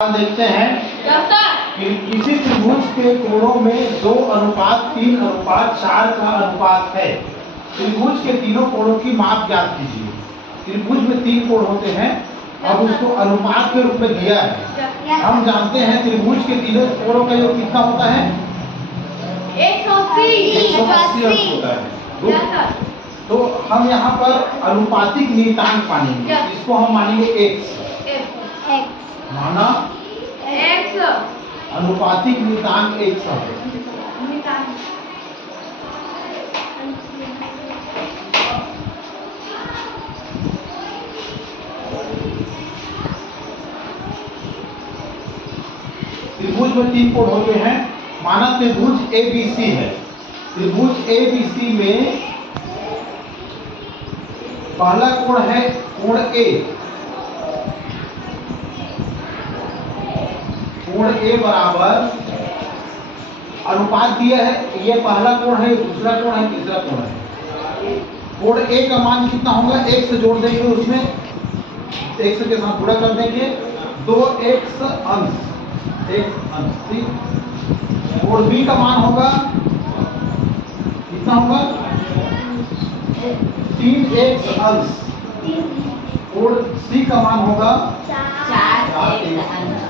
देखते हैं कि किसी त्रिभुज के कोणों में 2:3:4 का अनुपात है। त्रिभुज के तीनों कोणों की माप ज्ञात कीजिए। त्रिभुज में 3 कोण होते हैं, अब उसको अनुपात के रूप में दिया है। हम जानते हैं त्रिभुज के तीनों कोणों का योग कितना होता है? 180 होता है। तो हम यहाँ पर अनुपातिक नियतांक मानेंगे, इसको हम मानेंगे x। माना x अनुपातिक नियतांक x है। त्रिभुज में 3 कोण होते हैं। माना त्रिभुज ABC है। त्रिभुज ABC में पहला कोण है कोण A। कोण A बराबर अनुपात दिया है, ये पहला कोण है, दूसरा कोण है, तीसरा कोण है। कोण A का मान कितना होगा? x जोड़ देंगे, उसमें x के साथ गुणा कर देंगे, 2x अंश ठीक। कोण B का मान होगा कितना होगा? 3x अंश। कोण C का मान होगा 4x अंश।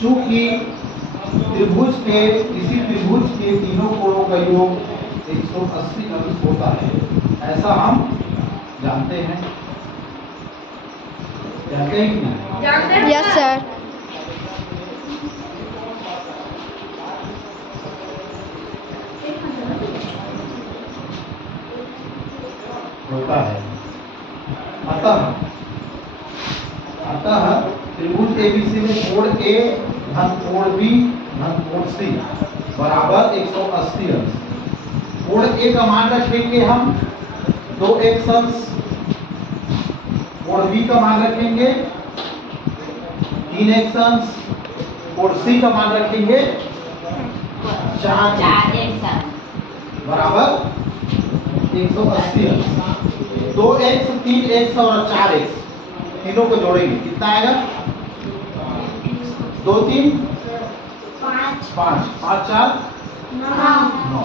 चूंकि त्रिभुज के किसी त्रिभुज के तीनों कोणों का योग 180 अंश होता है, ऐसा हम जानते हैं। जानते हैं कि नहीं? Yes sir. होता है। अतः त्रिभुज ABC में कोण A धन कोण B धन कोण C बराबर 180 अंश। कोण A का मान रखेंगे हम 2x अंश। कोण B का मान रखेंगे 3x अंश। कोण C का मान रखेंगे 4x बराबर 180 अंश। 2x 3x और 4x तीनों को जोड़ेंगे, कितना आएगा? 2 3 5 5 4 9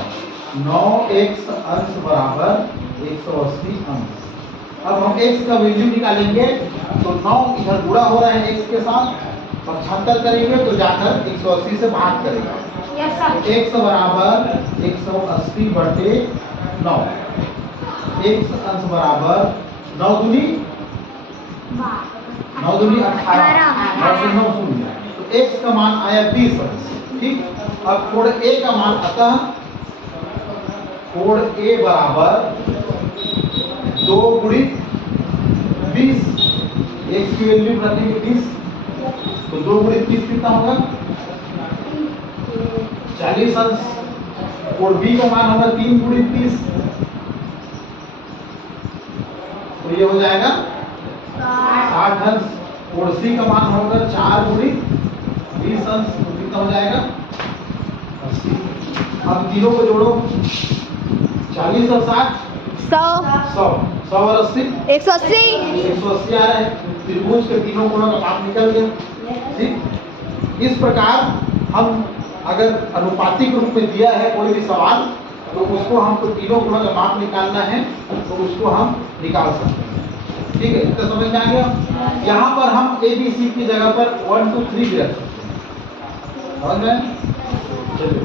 9x अंश बराबर 180 अंश। अब हम x का वैल्यू निकालेंगे, तो 9 इधर गुणा हो रहा है x के साथ, 75 करेंगे तो जाकर 180 से भाग करेगा। x बराबर 180 बटे 9। x अंश बराबर 9 दूनी 18, 9 से 9 शून्य, तो x का मान आया 20 अंश। ठीक। अब कोण A का मान, अतः कोण A बराबर 2 गुणित 20, x की वैल्यू रखेंगे 20, तो 2 गुणित 30 कितना होगा? 40 अंश। कोण B का मान होगा 3 गुणित 30, तो ये हो जाएगा 60 अंश। कोण C का मान होगा 4 गुणित 20 अंश, तो कितना हो जाएगा? 80। अब तीनों को जोड़ो, 40 और 60 100 और 80 180 आ रहा है। त्रिभुज के तीनों कोणों का माप निकल गया। ठीक। इस प्रकार हम अगर अनुपातिक रूप में दिया है कोई भी सवाल, तो उसको हमको तीनों कोणों का माप निकालना है, तो उसको हम निकाल सकते हैं। ठीक है, इतना समझ में आ गया? यहाँ पर हम ABC की जगह पर 1 2 3 भी रख सकते हैं। समझ में? चलिए।